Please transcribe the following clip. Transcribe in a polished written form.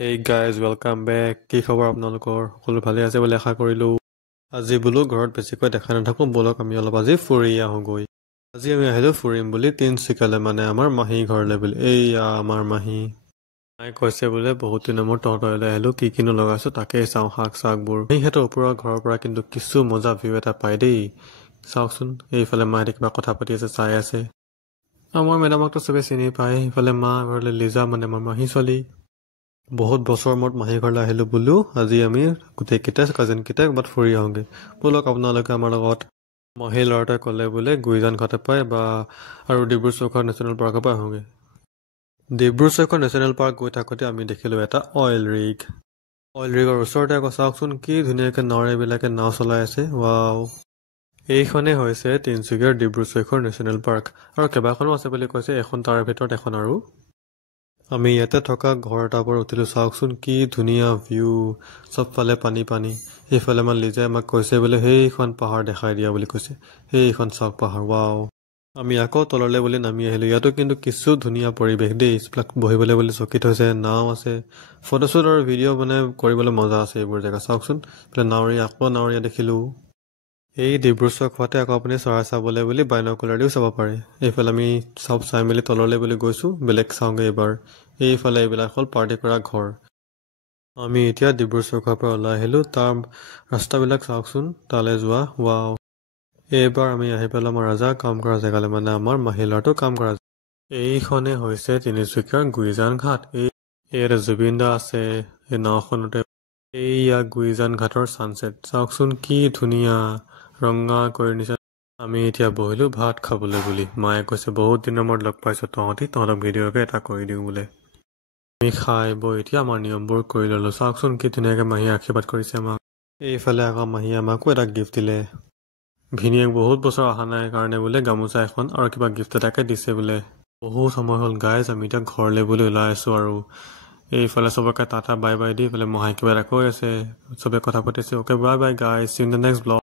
Hey guys, welcome back. কি খবৰ আপোনালোকৰ? সকলো ভালে আছে বুলি আশা কৰিলোঁ। আজি বোলো ঘৰত বেছিকৈ দেখা নাথাকোঁ, বলক আমি অলপ আজি ফুৰি আহোঁগৈ। আজি আমি আহিলোঁ ফুৰিম বুলি তিনিচুকীয়ালৈ, মানে আমাৰ মাহী ঘৰলৈ বুলি। এইয়া আমাৰ মাহী। মায়ে কৈছে বোলে বহুত দিনৰ মূৰত তহঁতলৈ আহিলোঁ, কি কিনো লগাইছোঁ তাকেই চাওঁ, শাক চাকবোৰ। সিহঁতৰ ওপৰৰ ঘৰৰ পৰা কিন্তু কিছু মজা ভিউ এটা পায় দেই। চাওকচোন, এইফালে মাহঁতে কিবা কথা পাতি আছে, চাই আছে। আমাৰ মেডামকতো চবে চিনি পায়। সিফালে মা ঘৰলৈ লিজা, মানে আমাৰ মাহী ছোৱালী। বহুত বছৰ মূৰত মাহী ঘৰলৈ আহিলোঁ বোলো। আজি আমি গোটেইকেইটাই কাজিনকেইটাই ক'ৰবাত ফুৰি আহোঁগৈ। ব'লক আপোনালোকে আমাৰ লগত। মাহী ল'ৰাটোৱে ক'লে বোলে গুইজান ঘাটে পায় বা আৰু ডিব্ৰু চৈখোৱা নেশ্যনেল পাৰ্কৰ পৰা আহোঁগৈ। ডিব্ৰু চৈখোৱা নেশ্যনেল পাৰ্ক গৈ থাকোঁতে আমি দেখিলোঁ এটা অইল ৰিগ। অইল ৰিগৰ ওচৰতে আকৌ চাওকচোন কি ধুনীয়াকৈ নাৱৰীয়াবিলাকে নাও চলাই আছে। ৱাও! এইখনেই হৈছে তিনিচুকীয়াৰ ডিব্ৰু চৈখোৱা নেশ্যনেল পাৰ্ক, আৰু কেইবাখনো আছে বুলি কৈছে, এখন তাৰে ভিতৰত এখন আৰু। আমি ইয়াতে থকা ঘৰ এটাৰ পৰা উঠিলোঁ, চাওকচোন কি ধুনীয়া ভিউ, চবফালে পানী পানী। সেইফালে আমাৰ লিজাই আমাক কৈছে বোলে সেইখন পাহাৰ দেখাই দিয়া বুলি কৈছে। সেইখন চাওক পাহাৰ, ৱাও! আমি আকৌ তললৈ বুলি নামি আহিলোঁ। ইয়াতো কিন্তু কিছু ধুনীয়া পৰিৱেশ দেই। এইবিলাক বহিবলৈ বুলি চকী থৈছে, নাও আছে, ফটোশ্বুট আৰু ভিডিঅ' মানে কৰিবলৈ মজা আছে এইবোৰ জেগা। চাওকচোন এইফালে নাৱৰীয়া, আকৌ নাৱৰীয়া দেখিলোঁ। এই ডিব্ৰু চৈখোৱাতে আকৌ আপুনি চৰাই চাবলৈ বুলি বাইনকুলাৰ দিও চাব পাৰে। এইফালে আমি চব চাই মেলি তললৈ বুলি গৈছোঁ, বেলেগ চাওঁগৈ এইবাৰ। এইফালে এইবিলাক হ'ল পাৰ্টি কৰা ঘৰ। আমি এতিয়া ডিব্ৰু চৈখোৱাৰ পৰা ওলাই আহিলোঁ। তাৰ ৰাস্তাবিলাক চাওকচোন, তালৈ যোৱা, ৱাও! এইবাৰ আমি আহি পেলাই আমাৰ ৰাজা কাম কৰা জেগালৈ, মানে আমাৰ মাহী ল'ৰাটো কাম কৰা। এইখনেই হৈছে তিনিচুকীয়াৰ গুইজান ঘাট। ইয়াতে জুবিন দা আছে এই নাওখনতে। এইয়া গুইজান ঘাটৰ ছানছেট, চাওকচোন কি ধুনীয়া ৰঙা কৰি নিছে। আমি এতিয়া বহিলোঁ ভাত খাবলৈ বুলি। মায়ে কৈছে বহুত দিনৰ মূৰত লগ পাইছোঁ তহঁতক ভিডিঅ'কে এটা কৰি দিওঁ বোলে। আমি খাই বৈ এতিয়া আমাৰ নিয়মবোৰ কৰি ল'লোঁ। চাওকচোন কি ধুনীয়াকৈ মাহীয়ে আশীৰ্বাদ কৰিছে আমাক। এইফালে আকৌ মাহীয়ে আমাকো এটা গিফ্ট দিলে। ভিনীয়েক বহুত বছৰ অহা নাই কাৰণে বোলে গামোচা এখন আৰু কিবা গিফ্ট এটাকে দিছে বোলে। বহুত সময় হ'ল গাইজ, আমি এতিয়া ঘৰলৈ বুলি ওলাই আছোঁ আৰু। এইফালে চবকে টাটা বাই বাই দি এইফালে মহাই কিবা এটা কৈ আছে, চবে কথা পাতিছে। Okay bye bye guys, C in the next blog.